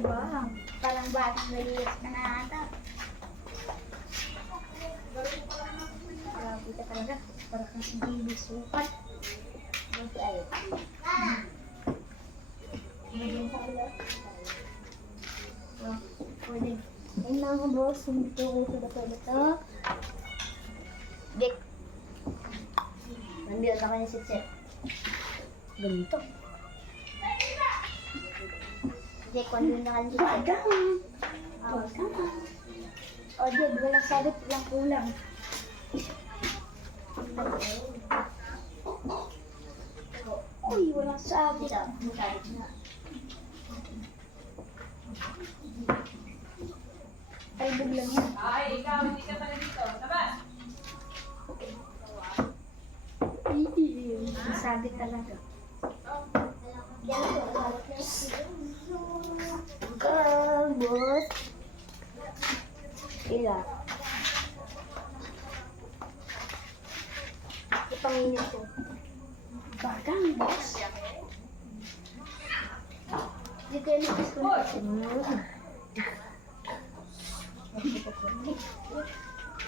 Diba? Parang batang maliit na nata. Grabe ka talaga. Parang kang hindi sukat. Buti ay. Pwede. Ayun na nga boss. Hindi ko sa dato. Dik. Nandito ako yung sit-sit. Ganito. Dik, kung nandito ka yung sit-sit. O, Dik, walang sabit, walang kulang. Uy, walang sabit. Ay, buglang yan. Ay, ikaw, hindi ka pala dito. Labas! Sabi talaga. Boss. Ila. Ipanginin ko. Bagang, boss. Dito yung nakis ko.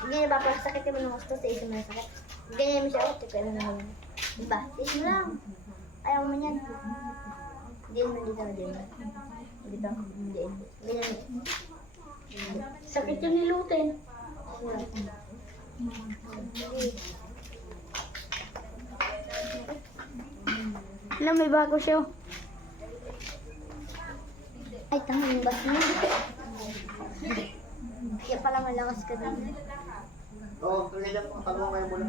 Hindi na ba parang sakit yung mga gusto sa isa mo na sakit. Ganyan mo siya, oh, tignan mo naman. Diba? Tignan mo lang. Ayaw mo niyan. Hindi naman dito na din. Dito. Hindi. Ganyan. Sakit yung nilutin. Alam, may bago siya. Ay, tama yung bas mo. Kaya pala malakas ka din. Oo, kanila po. Tama ngayon muna.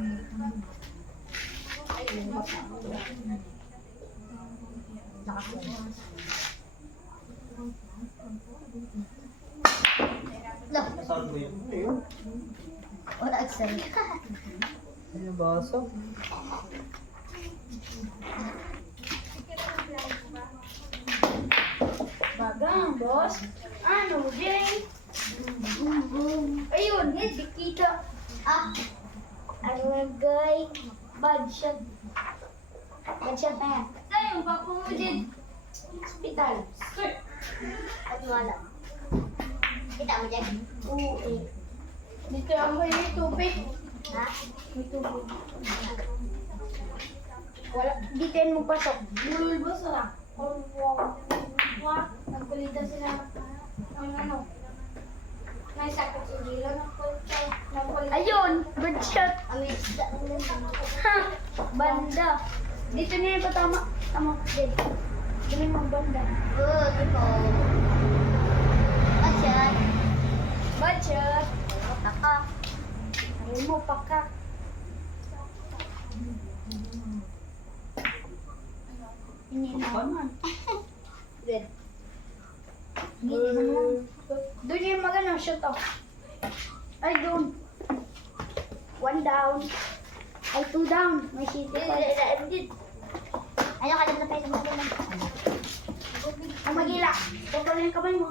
Look, Nasaan mo yun? Ano yun? wala action. Ano yung baso? Bagang, boss. Ano, Jay? Ayun, hindi kita. Ano nga, guy? Bad shot. Bad shot na yan. Saan yung papumudin? Hospital. At wala. Kita mo dyan? Oo, eh. Dito ako may tubig. Ha? May tubig. Wala. Dito yan mo pasok. Bulbos na. Nagpalitan sila ng ano. May sakit sa dila ng kulta. Ayun! Bird shot! Ha! Banda! Dito na yung patama. Tama. Dito. Dito na yung banda. Good, ito. Bad shot. Bad shot! Taka. Ayaw mo, paka. Hindi naman. Good. Hindi naman. Doon yung magano, shoot off. Ay, doon. 1 down. Ay, 2 down. May city pa. Ano ka lang na pwede mo lang? Ang magila. Huwag ka lang yung kamay mo.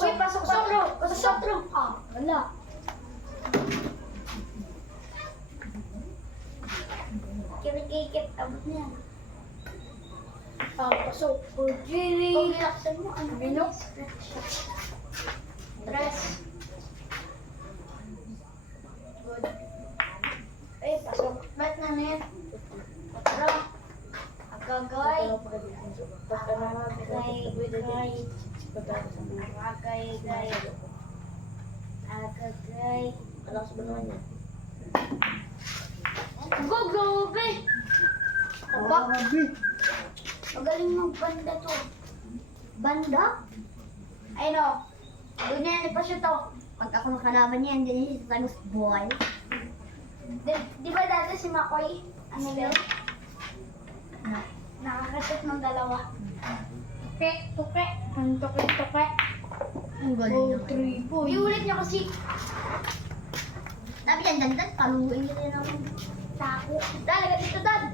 Uy, pasok sa bro. Pasok sa bro. Wala. Kikikip. Abot niya. Pasok. Pagkili. Kung nilaksan mo, ano? Binok. Dress. Good. Ay, pasok. Ba't na na yan? Patro. Agagay. Agagay. Agagay. Agagay. Alam sa banawan niya. Go, grabe! Tabak. Magaling ng banda to. Banda? Ay no. Doon yan, ipasyo to. Pag ako nakalaban niya, hindi niya sa tagus buhay. Di ba dati si Makoy? Ano yun? Nakakasot ng dalawa. Tuke, tuke. Ang tuke, tuke. Ang galing naman. Tribo. Iulit niya kasi. Sabi yan, dandan, paluin niya rin ako. Tako. Dalaga dito, Dad.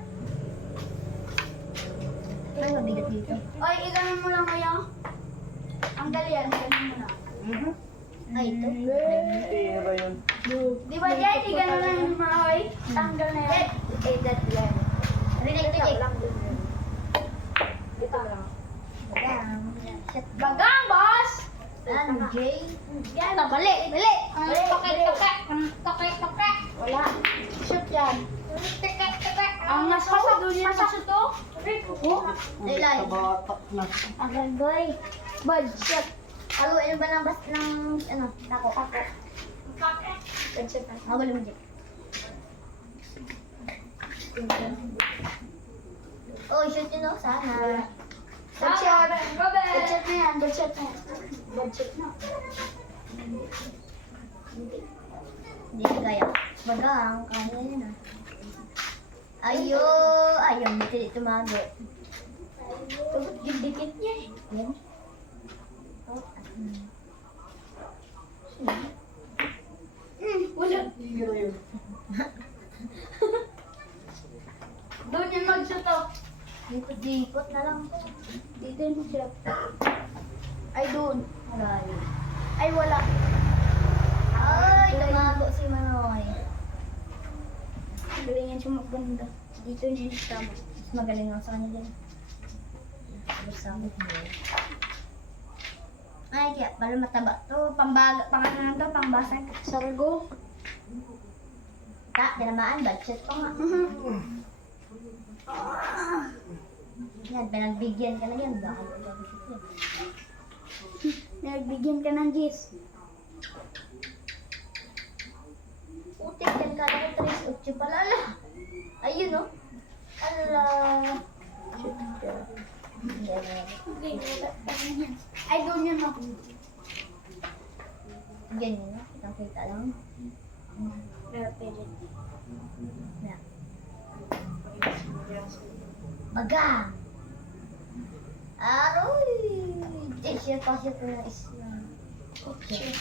Ay, mabigat dito. Oy, iganon mo lang ngayon. Ang dalian, iganon mo na. Ay, ito. Ano ba yun? Di ba, Jet? Iganon lang yung mga oy. Tanggal na yan. Eh, that yan. Rinig. Rinig. budget. Bagang, boss! Ano, Jay? Yan, bali. Toke. Wala. Shoot yan. Ang mas doon yan sa shoot, oh. Ilay. Tabatak na. Agay. Bad shot. Haluin ba ng tako? Bad shot. Hawal mo, Jay. Oh, shoot yun, oh. Sana. Bad shot. Bad shot na yan. Bad shot na. Hindi na kaya. Bagang, kaya yun, ah. Ayaw, hindi tumago. Dikit niya eh. Yan. Wala. Tira yun. Doon yan mag-shoot, oh. Dikot-dikot na lang po. Dito yung mag-shoot. Ay, doon. Aray. Ay, wala. Ay, tumago si Manoy. Galingan siya magbanda. Dito niya yung tama. Mas magaling ako sa kanya din. Bersama mo. Ay, kaya pala mataba to. Pangalan to, pangbasag. Sargo. Dinamaan, budget pa nga. Yan, pinagbigyan ka na yan. Baka Nagbigyan ka ng gis. putik yan ka na 3-8 pala. Ala. Ayun, no? Ala. Okay, wala pa rin yan. Ay, doon yun, oh. Ganyan, no? Kitang-kita lang. Pero pwede. Yan. Bagang! Aroy! Siya pa siya po na isla. Okay.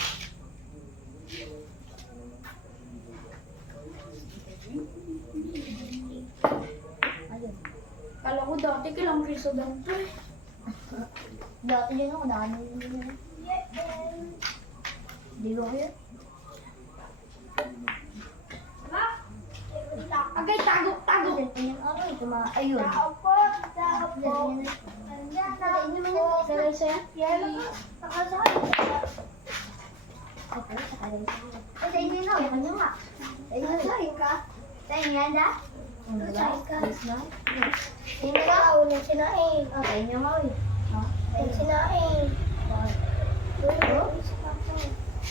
Ayun. Kala ko dati kailang piso ganito eh. Dati yun ako, dami yun. Di ba yun? Agay, tago. Ayun, aroy, ayun. Tao po. Sagay siya? Nakasakay. Sa inyo na, sa inyo nga. Sa inyo Nakasakay ka? Sa inyo yan, da? Nakasakay ka? Sa inyo nga. Ikaw, sinaing. Sa inyo nga, uy. Sinaing.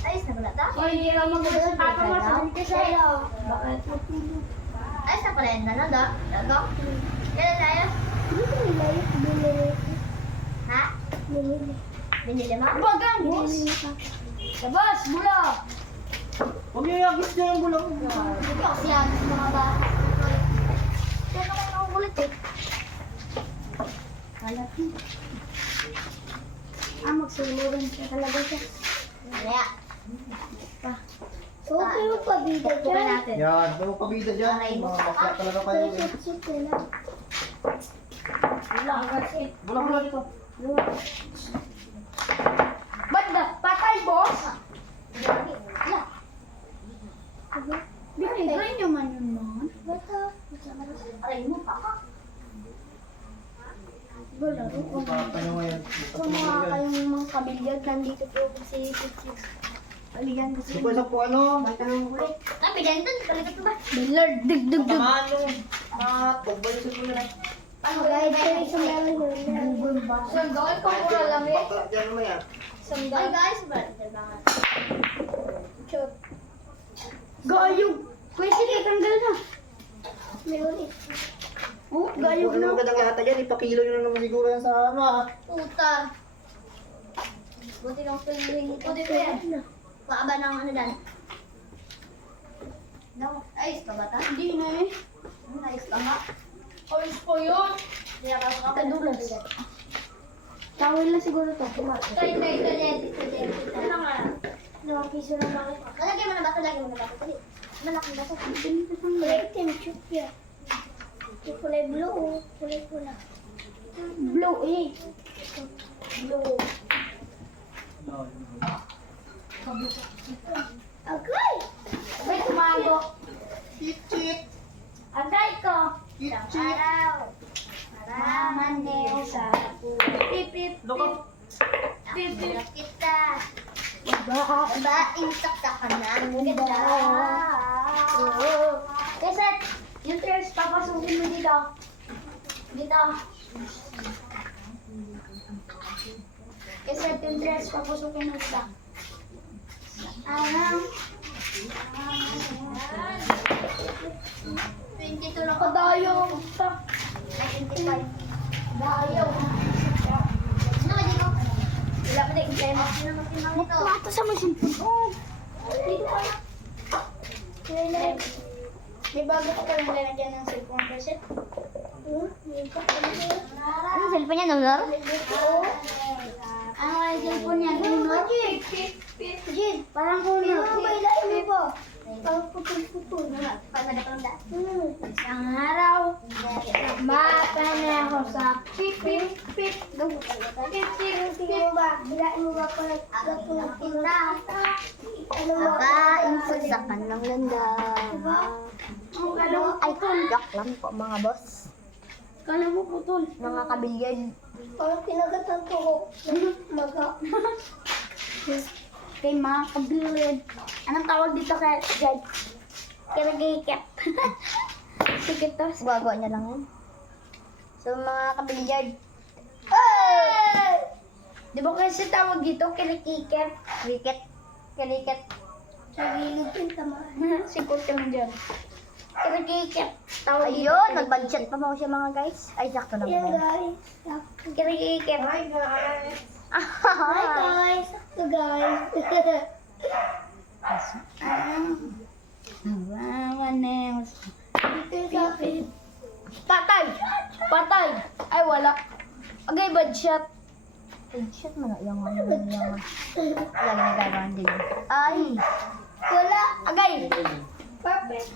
Ayos na pala ta? O, hindi ka maganda sa papa mo. Sabi ko sa'yo. Bakit? Ayos na pala yan na, da? Dago? Kailan tayo? Binili. Ha? Binili mo? Bagang, boss. Labas, bula. Huwag niyo iagis niya yung bulak. Hindi ko kasi yan sa mga bata. Kaya naman ako ulit eh. Kalat. Magsulungan siya talaga siya. Kaya. So, kayo pabida Tukupan dyan. natin. Yan, may pabida dyan. Aray mo. Makakasya talaga kayo. eh. Shoot ka lang. Wala kasi. Bulak dito. Ba't ba? Patay, boss? Binigay niyo man yun, man. Aray mo, papa. Wala. Bata nyo ngayon. Kung mga kayong mga kabilyag, nandito po si Six. Aligan kasi. Di ba isa po ano? Batang ulit. Tapi ganito, kalikat ba? Billard, dig. Tamaan nyo. Pagbalusin mo na. Paano Guys, gaya sa meron Google ba? Sandal ko mura lang eh. Baka dyan naman yan. Ay Sandal. guys, brother banget. Chot. Gayog. Kuya, sige, tanggal na. Meron eh. Oh, gayog Ano na. magandang lahat yan? Ipakilo nyo na naman siguro yan sa ano ah. Puta. Buti kang piling ito. Pwede ko yan. Paaba ng ano dan? Ayos ka ba ta? Hindi na eh. Ayos ka nga. Ayos po yun. Hindi ako ako. Kadulas. Tawil na siguro to. Tayo. Ano nga? Dalawang piso na bakit? Lalagyan mo na bato, lagyan mo na bato. Dali. Malaking bato. Kulay itim, shoot yan. Yung kulay blue, kulay pula. Blue eh. Blue. Agay! Agay, tumago. Chit-chit! Agay ko. Chit-chit! Araw. Araman sa pulo. Pip, pip, Loko. pip. Wala kita. Babaeng saksakan na. Ang ganda. Kasi, yung trails, papasukin mo dito. Dito. Kasi, yung trails, papasukin mo dito. Ano? 22 lang. Kadayo. Ay, 25. Dayo. Ano ka dito? Wala pa din kayo. Mata sa masin. Oh. Dito ka. May bago ka pa lang lalagyan ng cellphone kasi. Ano cellphone niya, Nolor? Ano ang cellphone niya? Kuno? Jin, parang kuno. May lain mo po. Parang putol-putol. Pagkakanda. Isang araw, mata na ako sa pip-pip-pip. Pip-pip-pip ba? Bilain mo ba pala gatong tinta? Babaeng saksakan ng ganda. Ang alam Ay, joke lang po mga boss. Kala mo putol. Mga kabilyard. Parang pinagatan ko. Maga. Kay mga kabilid. Anong tawag dito kay Jed? Kiragikip. Sige to. Gagawa niya lang yan. So mga kabilyard. Di ba kasi tawag dito kiragikip? Cricket. Cricket. Sa gilid yung tamaan. Sikot yung dyan. Kiragikip. Tawag dito. Ayun, nag-budget pa mo siya mga guys. Ay, sakto lang Yan yan. guys. Kiragikip. Hi guys! Hi guys. Ito guys. Patay! Patay! Ay, wala. Agay, bad shot. Shit mo na yung ano yung wala na gagawin din. Ay, Wala. Agay. Perfect.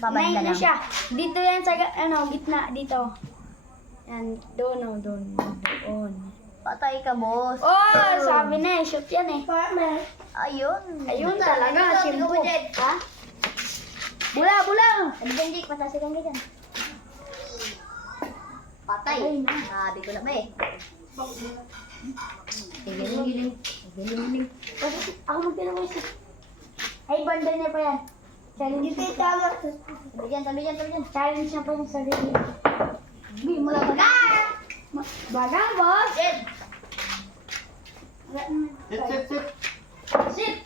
babad Nine ka na lang. siya. Dito yan sa, gitna. Dito. Yan. Doon. Doon. Patay ka, boss. Oh, sabi na eh. Shoot yan eh. Ayun. Ayun talaga. Simple. Ha? Bula. Nabigyan dik, masasigang ka dyan. Patay. Patay na. Sabi ko na ba eh. Giling. Ako magpinaway siya. Ay, banda niya pa yan. Challenge niya pa. Tabi dyan. Challenge niya pa yung sarili. Hindi mo lang baga, boss! Sit. Sit!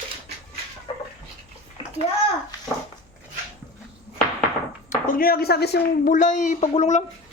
Yeah! Huwag niyo agis-agis yung bulay, pagulong lang.